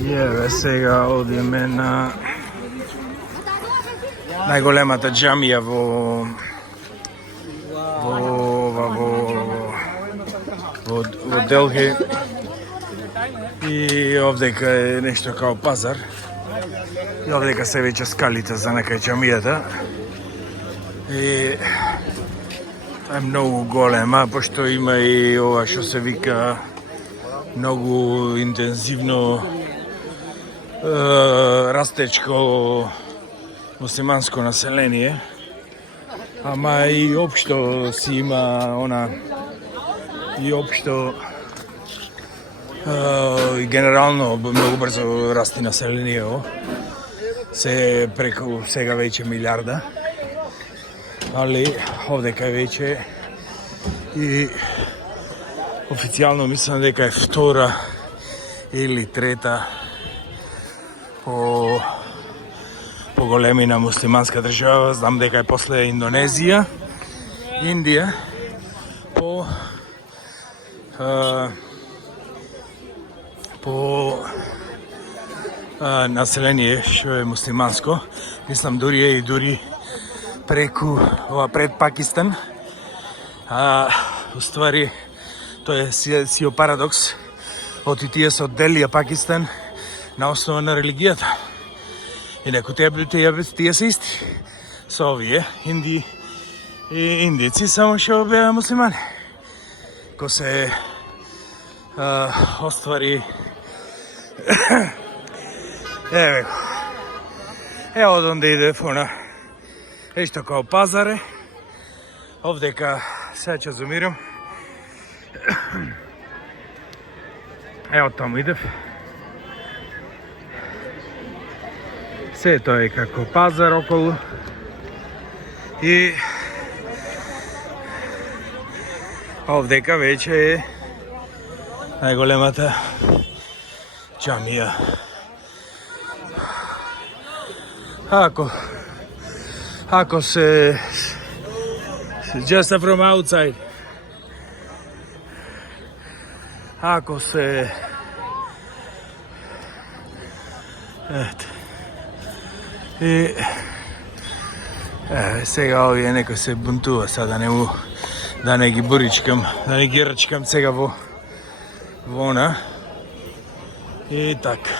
Еве сега одиме на најголемата џамија во Делхи. И овдека е нешто као пазар. И овдека се веќе скалите за некај џамијата. И е многу голема, пошто има и ова што се вика многу интензивно растечко муслиманско население, ама и општо си има и општо и генерално многу брзо расти населението. Се преку сега веќе милиарда, али овдека веќе и официјално мислам дека е втора или трета по големина муслиманска држава. Знам дека е после Индонезија, Индија, по население што е муслиманско. Мислам дури преку пред Пакистан. Уствари тоа е си парадокс. Оти тие се одделија Пакистан на основа на религијата. И некои тие се исти со овие индици, само што беа муслимани. Ко се оствари еве од онде иде фона нешто као пазаре. Овдека сега ќе зумирам. Ево таму идев. Се тоа е како пазар околу. И овдека веќе е најголемата џамија. Ако се just from outside. Ако се и сега овие некој се бунтува сега да не ги буричкам, да не ги рачкам сега во она. И така.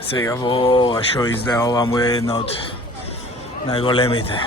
Сега во ова шо издава, ова му е една од најголемите